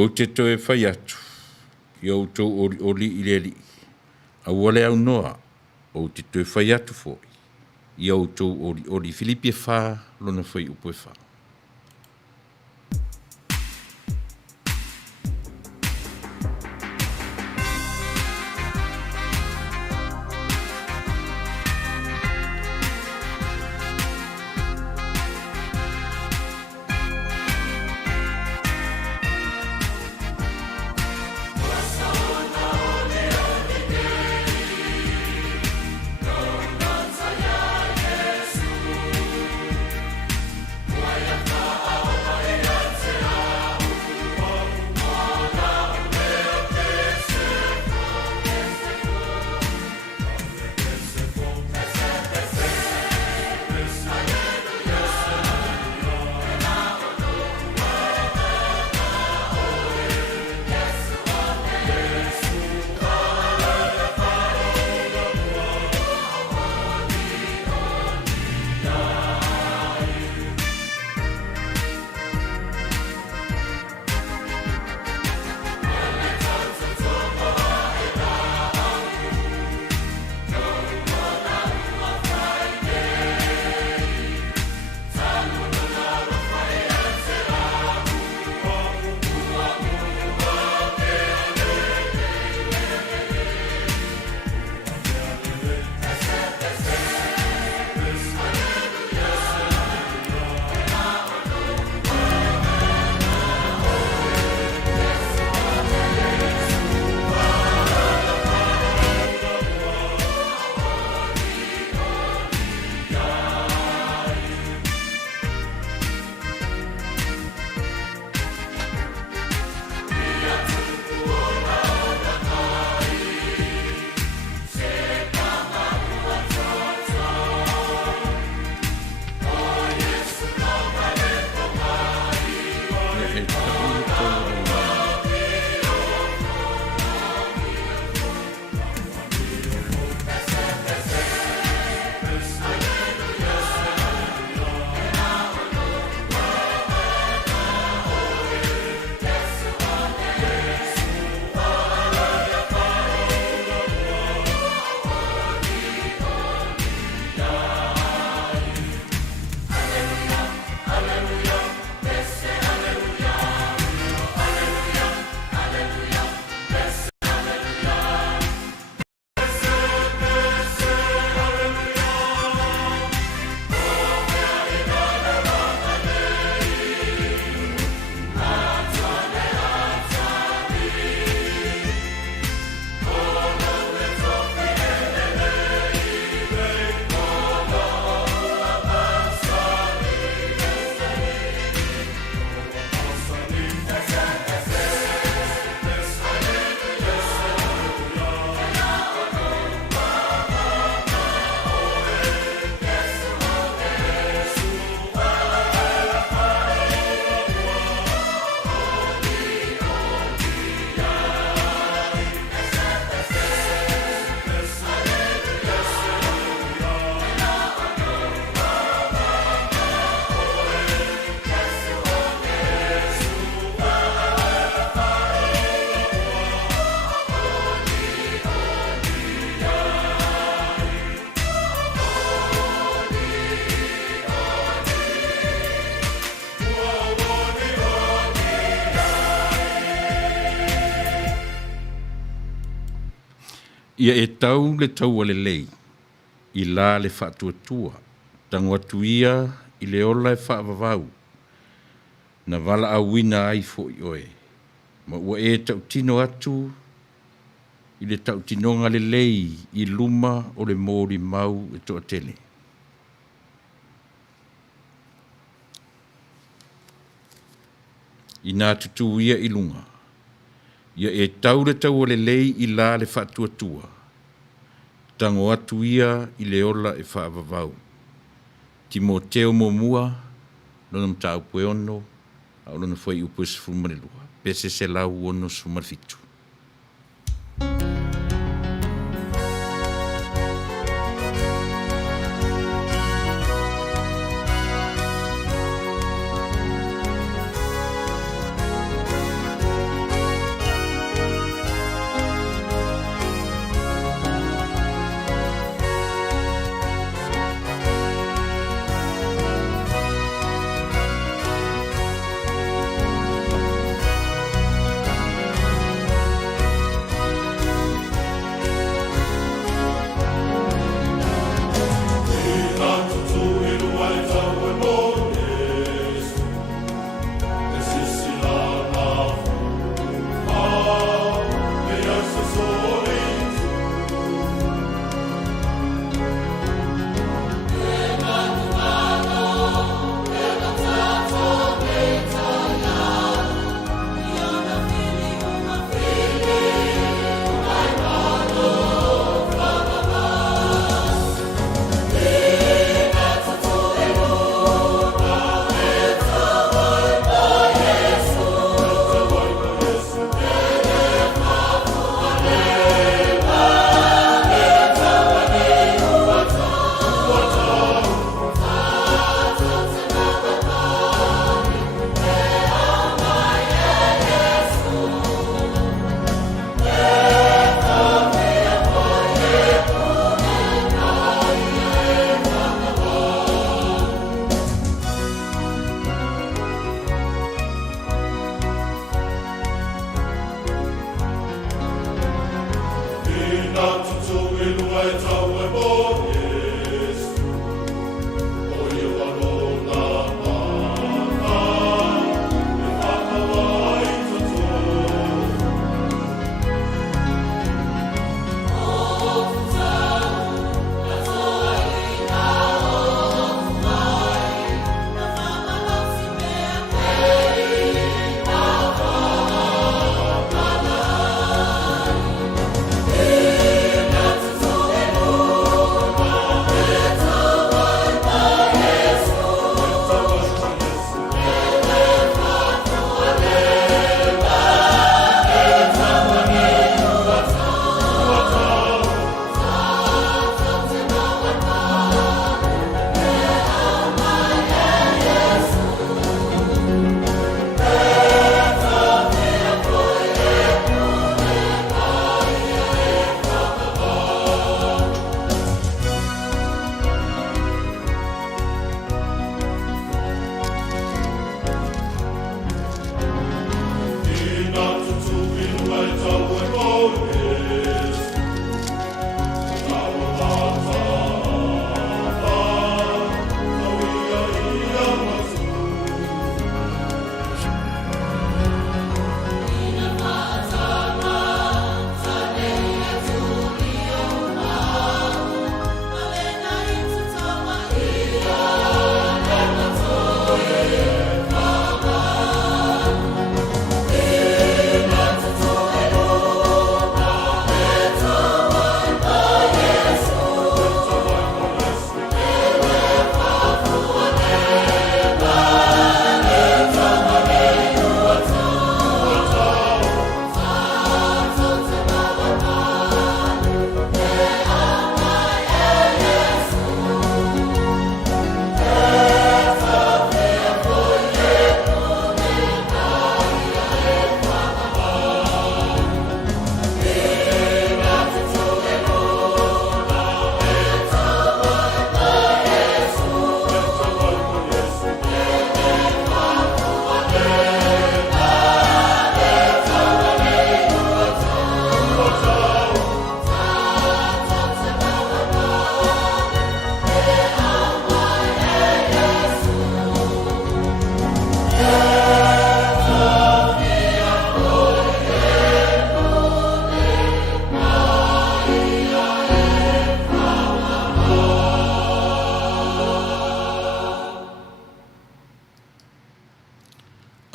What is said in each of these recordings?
o te toe whai atu, i au tau oli i le li. A wale au noa, o te toe whai atu fōi, i au tau oli Filipi e whā, lona whai upo e whā. Ia e tau le tau ale lei, i la le whaatuatua, tango atu ia i le ola e whaavavau, na wala a wina ai fo i oe, ma ua e tau tino atu, i le tau tinonga le lei, i luma o le mōri mau e toa tele. I nā tutu ia i lunga, ia e tau le tau ale lei i la le whaatuatua, tango atu ia i le ola e whaavavau. Timoteo Momua, lona mtau pue ono, au lona fwai upo sifumarelua, pese se lau ono sumarfitu.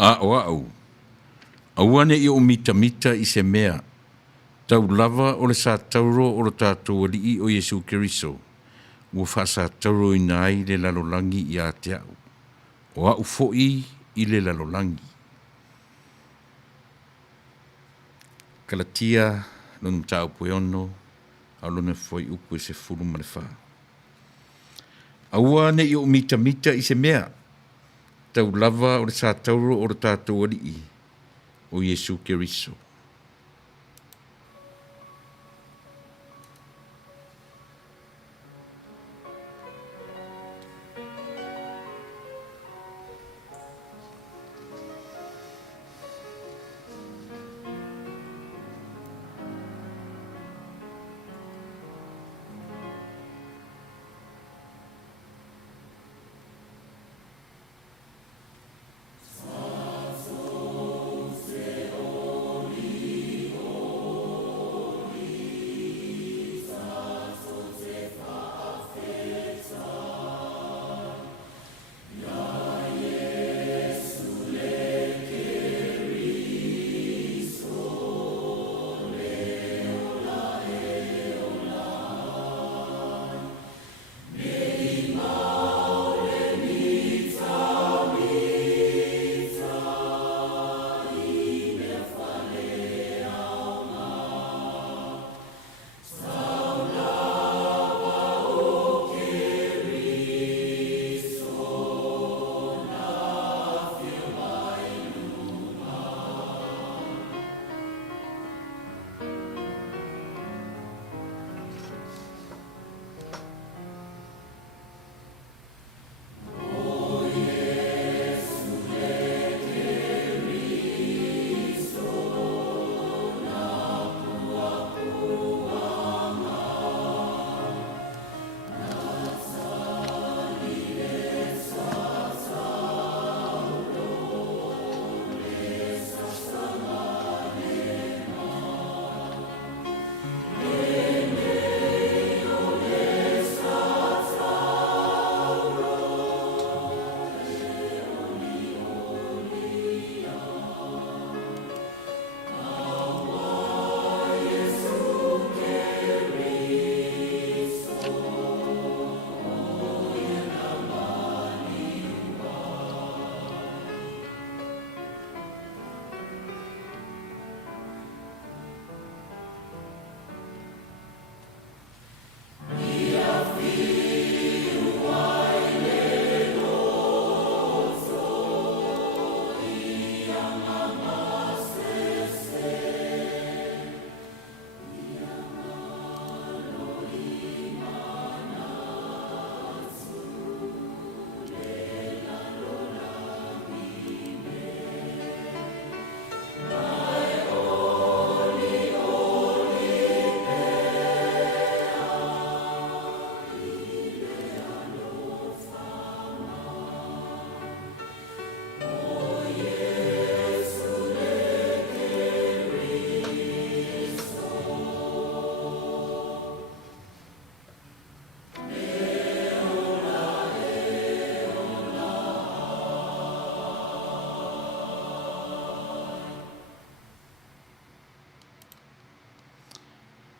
A o au. Awane i o mita i se mea. Tau lava o le sa tauro o le tātou alii o Yesu Keriso. Ua wha sa tauro i nai le lalolangi i a te au. O au fo'i i le lalolangi. Kalatia, lonu tau pueono, au lona foi upu i se fulu ma le wha. Awane i o mita i se mea. Tau lava o le sa tauro o le tātou alii o Yesu Keriso.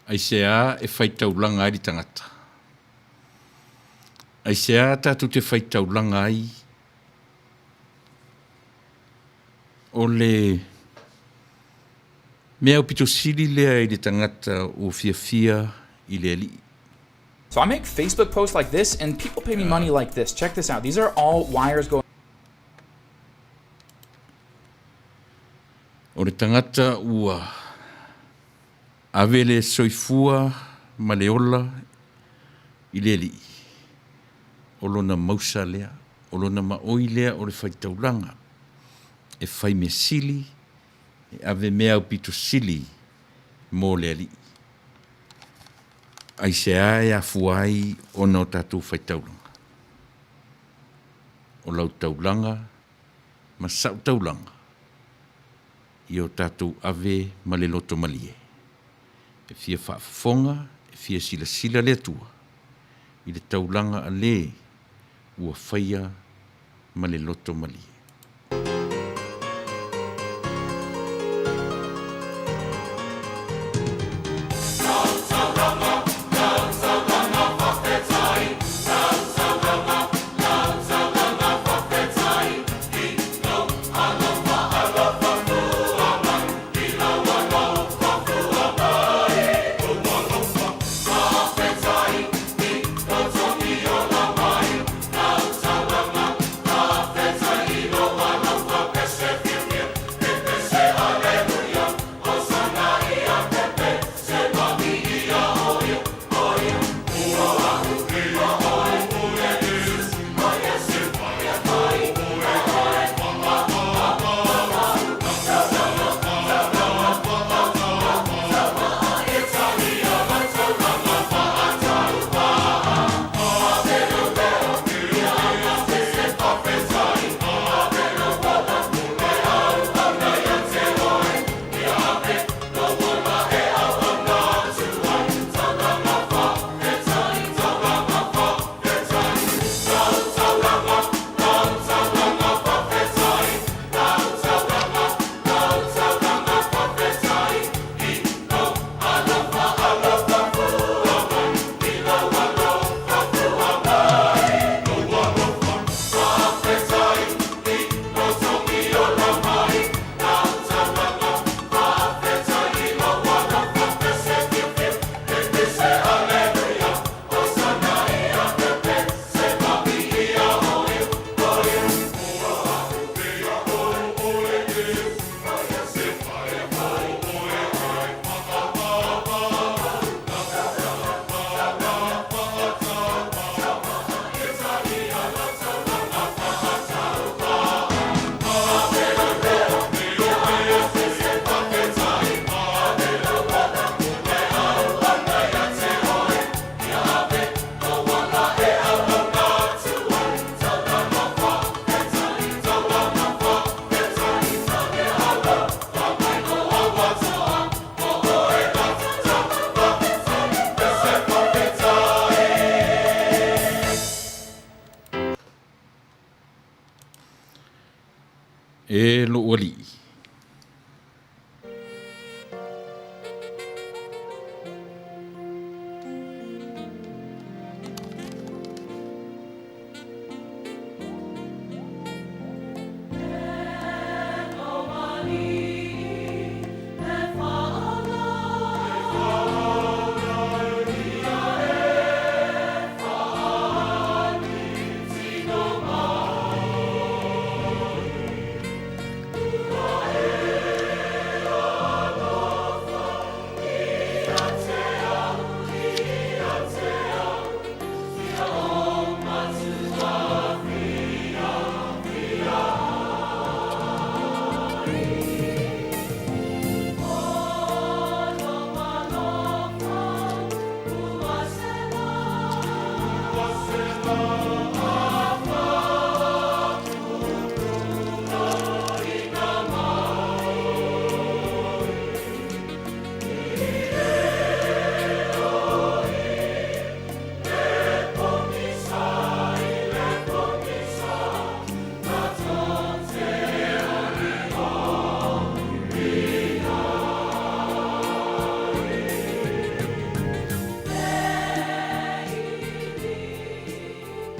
Ai sea e whaitaulanga ai tangata. Ai sea tātou te whaitaulanga ai o le mea upito sili lea i le tangata o fia i le ali. So I make Facebook posts like this and people pay me money like this. Check this out. These are all wires going. O le tangata ua avele soifua ma le ola i le ali. O lona mausa lea, o lona maoi lea o le whaitaulanga. E whai me sili, e ave mea upito sili mō le ali. Ai se ae a fuai o no tātou whaitaulanga. O lau taulanga, ma sau taulanga. I o tātou ave ma le loto malie. E fia whaafonga, e fia sila le atua. I le taulanga a le ua whaia ma le loto malie. E lo wali.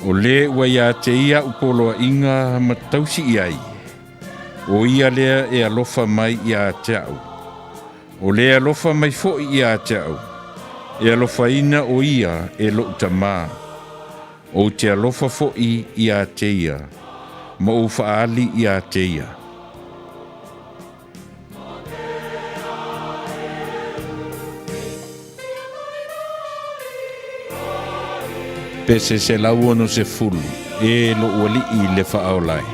O le ua ia te ia upoloa inga matausi iai. O ia lea e alofa mai ia te au. O le alofa mai foi ia te au. E alofa ina o ia e lo utama. O te alofa foi ia te ia. Ma o faali ia te ia. Pese se lau ono se fulu, e lo uali I le whaaolai.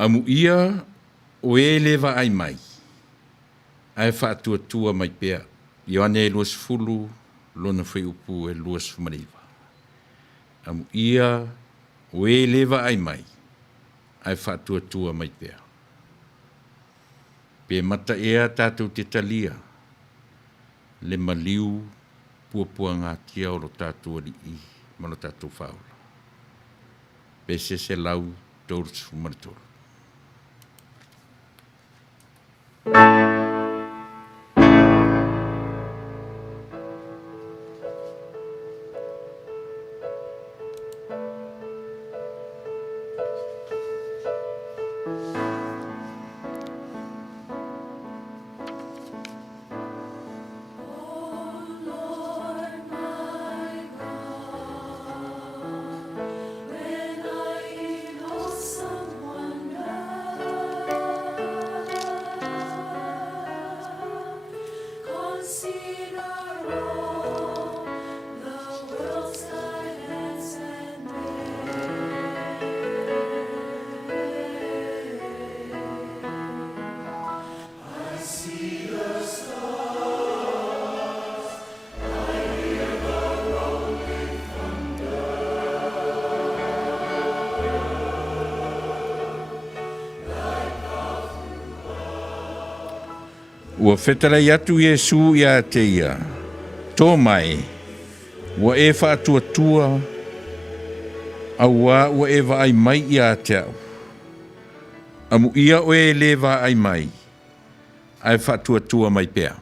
Amu ia o e lewa ai mai. Ai whaatua tua mai pea. Ioane e luas fulu, lona whai upu e luas fumariwa. Amu ia o e lewa ai mai. Ai whaatua tua mai pea. Pe mata ea tātou te talia. Le maliu puapua ngā tia o lo tātou ali I, ma lo tātou whaola. Pe se lau taurus fumaritoro. Where Ua whetalai atu Iesu ia te ia. Tō mai, ua e whaatuatua, aua ua e vai mai ia te au. Amu ia o e le vai mai, ai whaatuatua mai pea.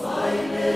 Find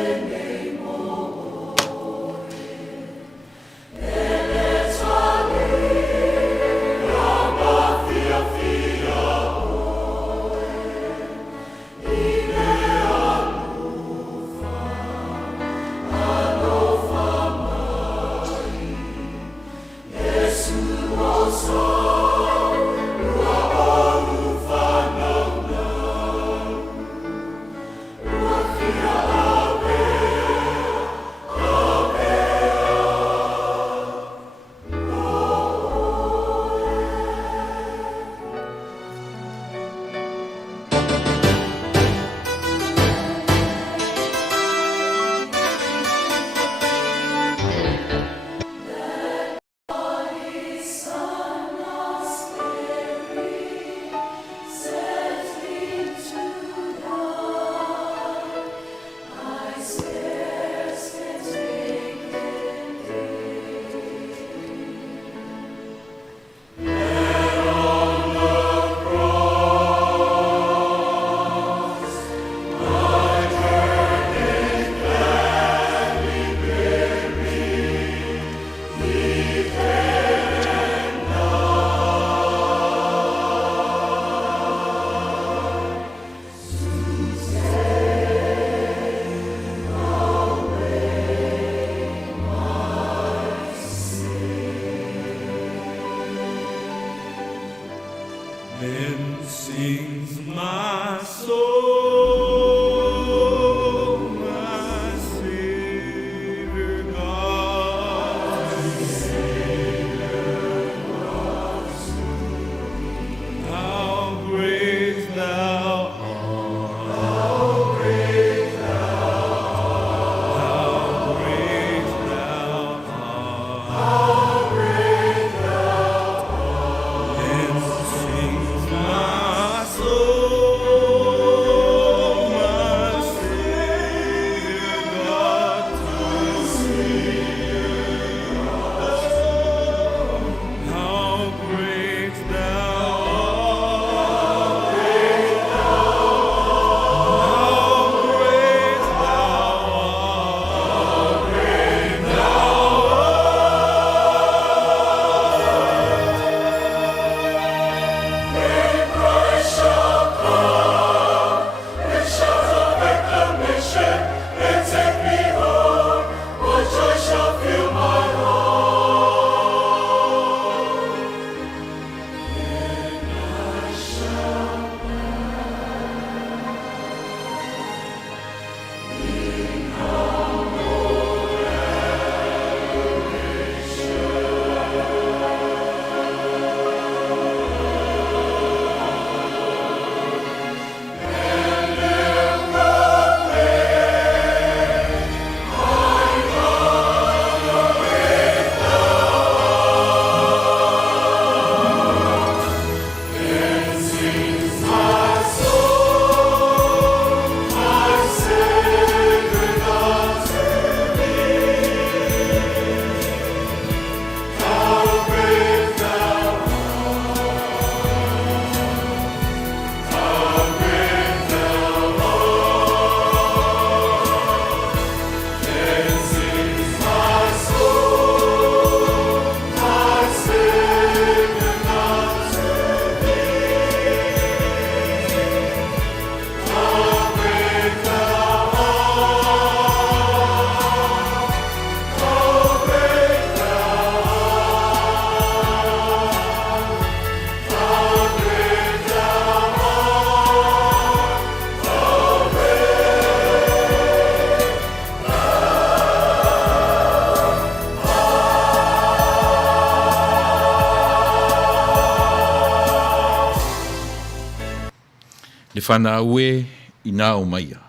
whana ue I nā o maia.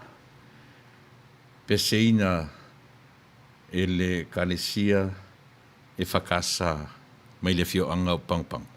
Pese ina e le kalesia e whakasa mai le fio anga o pangpang.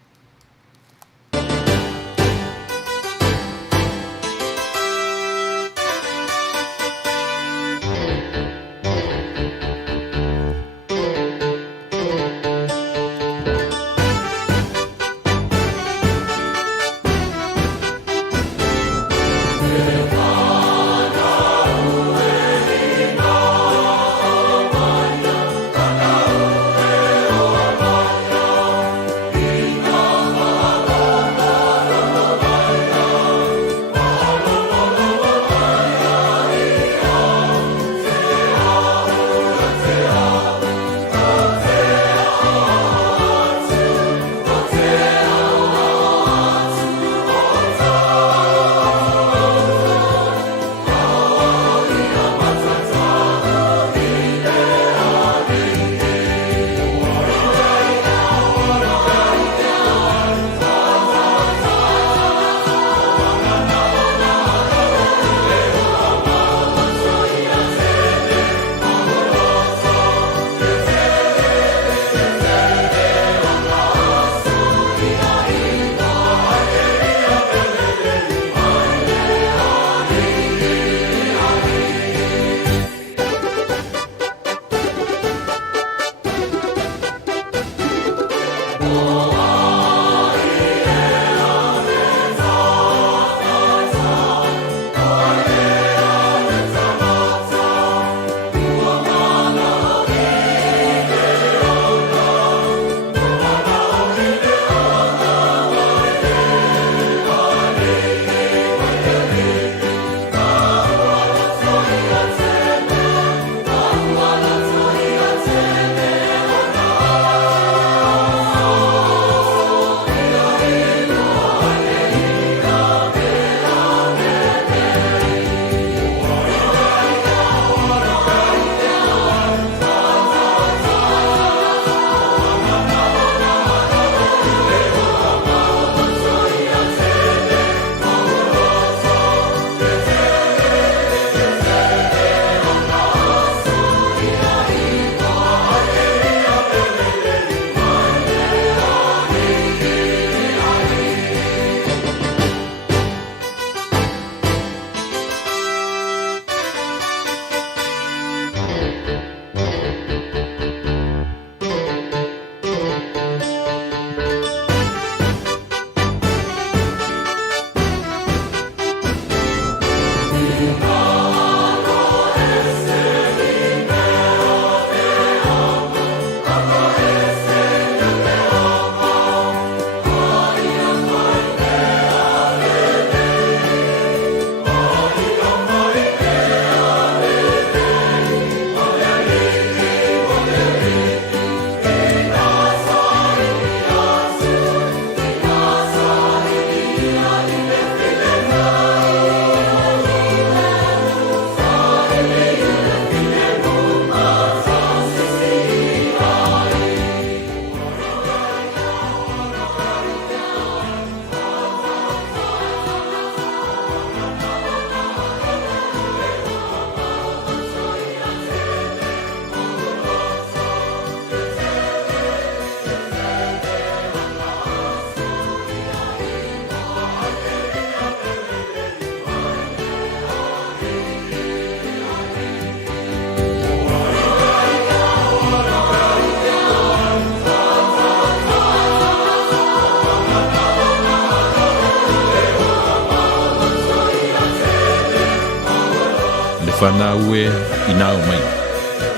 whana ue I nā o mai.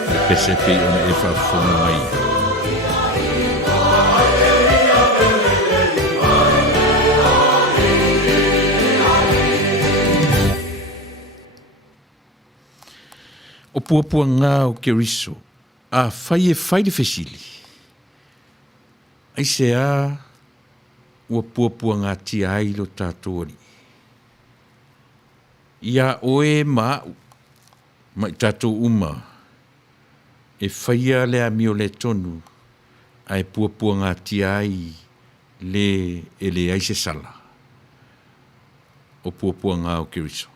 Le pese pe ona e whawhonga mai. O puapua ngā o Keriso, a whai e whai de whesili. Ai se a ua puapua ngā tia ailo tātori. Ia oe mau, mai tātou uma, e whaia le amio le tonu, a e puapua ngā tia ai le e le aise sala. o puapuanga o Keriso.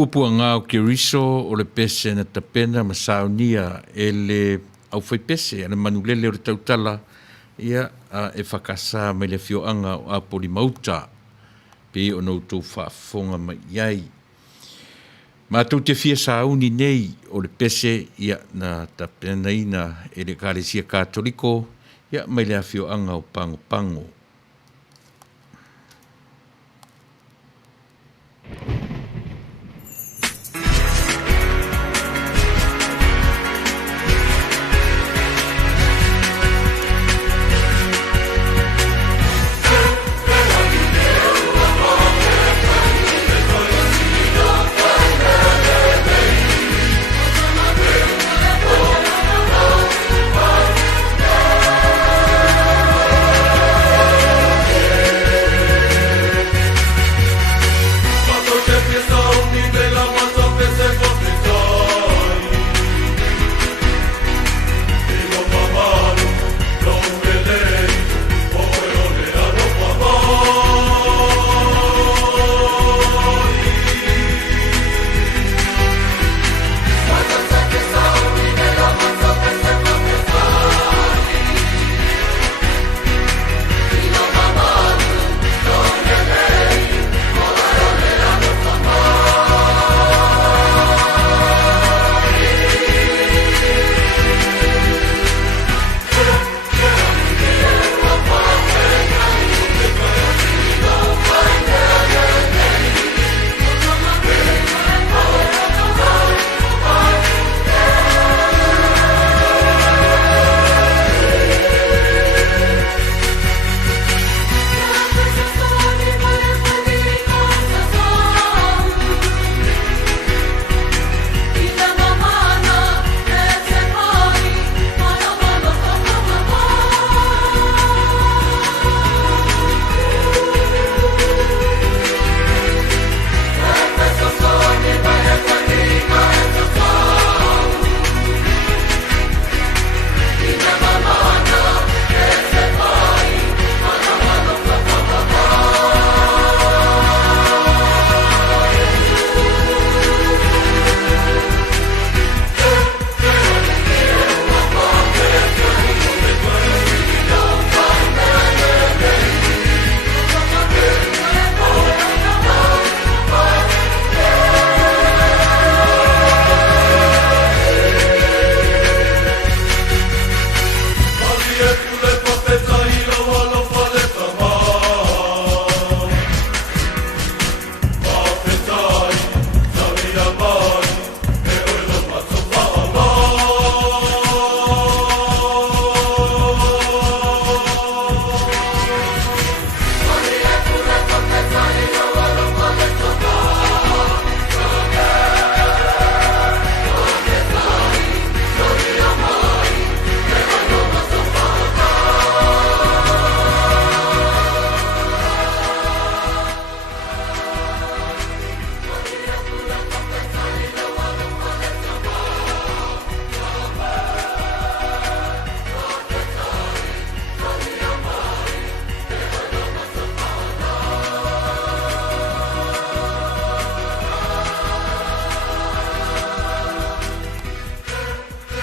Puapuanga o Keriso o le pese na tapena ma saunia e le au fai pese ana manulele o le tautala ia e whakasa mai le fioanga o a polimauta pe o nou tau whaafonga mai iai. Ma tau te fia sauni nei o le pese ia na tapena ina e le Kalesia Katoliko ia mai le fioanga o pango pango.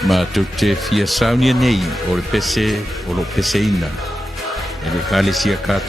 Ma tu te fia saunia nei o le pese o lo peseina. E le kale sia kato